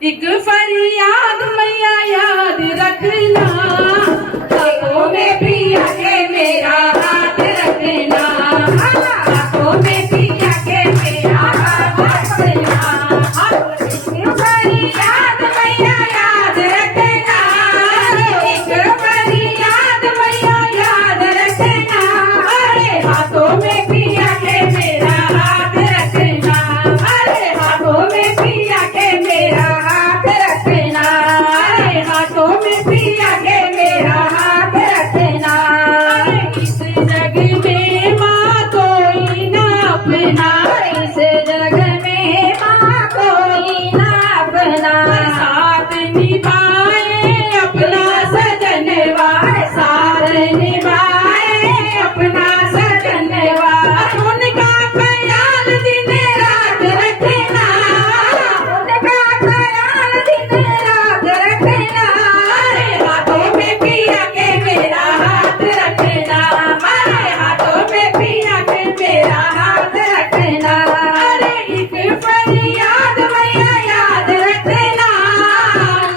एक फरियाद मैया याद रखना, आंखों में पिया के मेरा हाथ रखना, आंखों में पिया के मेरा हाथ रखना। एक फरियाद मैया याद रखना, एक फरियाद मैया याद रखना, अरे हाथों में पिया के मेरा हाथ रखना, अरे हाथों में पिया के मेरा हाथ रखना, अरे हाथों में पिया के मेरा हाथ रखना। इस जग में माँ कोई ना अपना, इस जग में माँ कोई ना अपना, साथ निभाए अपना सजनवा, साथ निभाए अपना सजनवा, उनका ख्याल दिन रात रखना, उनका ख्याल दिन रात रखना, अरे हाथों में पिया के मेरा हाथ रखना, अरे हाथों में पिया के मेरा हाथ रखना। अरे एक फरियाद मैया याद रखना,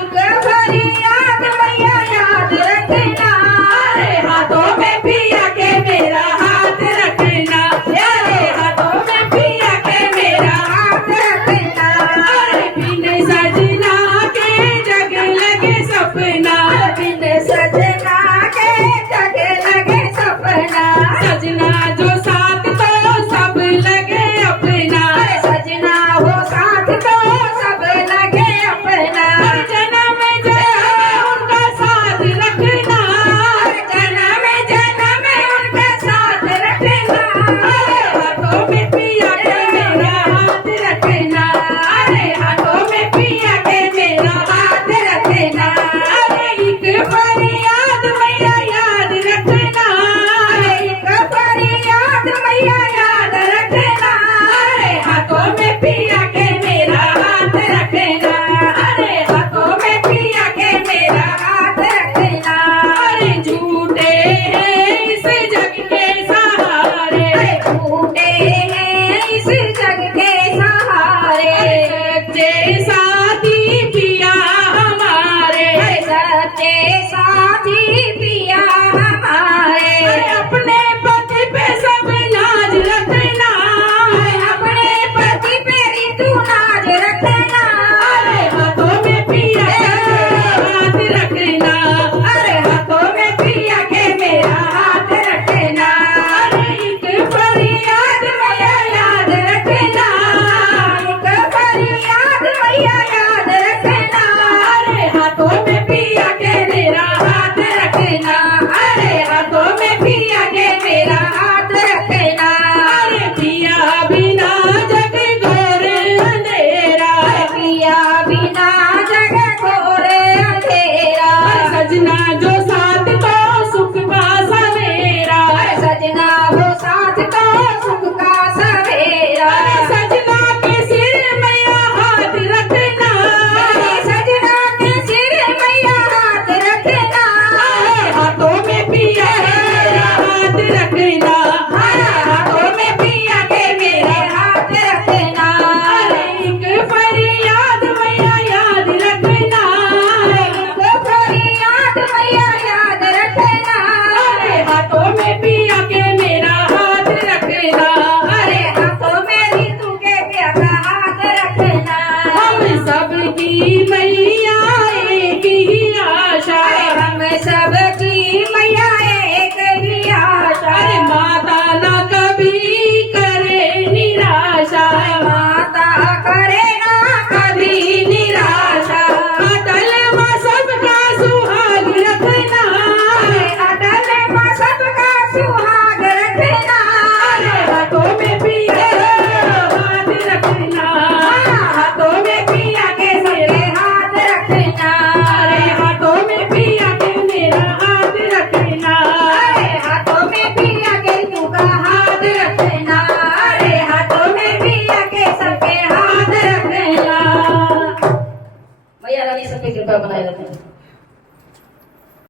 एक फरियाद मैया याद रखना, अरे हाथों में पिया के मेरा हाथ रखना, अरे हाथों में पिया के मेरा हाथ रखना। अरे बिन सजना के जग लगे सपना, बिन सजना के जग लगे सपना, सजना जो साथ तो सब लगे अपना, सजना हो साथ तो सब लगे अपना, जन्म जन्म उनका साथ रखना, जन्म जन्म उनका साथ रखना, अरे हाथों में पिया के मेरा हाथ रखना, अरे हाथों में पिया के मेरा हाथ रखना। अरे एक फरियाद मैया याद रखना, एक फरियाद मैया याद रखना, अरे हाथों में पिया के मेरा हाथ रखना, अरे हाथों में पिया के मेरा हाथ रखना। अरे झूठे हैं इस जग के सहारे, झूठे हैं इस जग के सहारे, सच्चे साथी पिया हमारे, सच्चे साथी पिया हमारे, अपने पति पे सब नाज रखना, अपने पति पे ऋतु नाज रखना, अरे हाथों में पिया के हाथ रखना, अरे हाथों में पिया के मेरा हाथ रखना। अरे एक फरियाद मैया याद रखना, एक फरियाद मैया याद रखना, अरे हाथों में पिया के मेरा हाथ रखना, अरे हाथों में पिया के मेरा हाथ रखना। अरे पिया बिना जग घोर अंधेरा, पिया बिना जग घोर अंधेरा, सजना जो साथ तो सुख का सवेरा, सजना हो साथ तो सुख का सवेरा, सजना के सिर मैया हाथ रखना, सजना के सिर मैया हाथ रखना, हाथों में पिया के मेरा हाथ रखना, हाथों में पिया के मेरे हाथ रखना। अरे एक फरियाद मैया याद रखना, एक फरियाद मैया याद रखना, अरे हाथों में पिया के मेरा हाथ रखना, अरे हाथों में ऋतु के प्यारा हाथ रखना। हम सबकी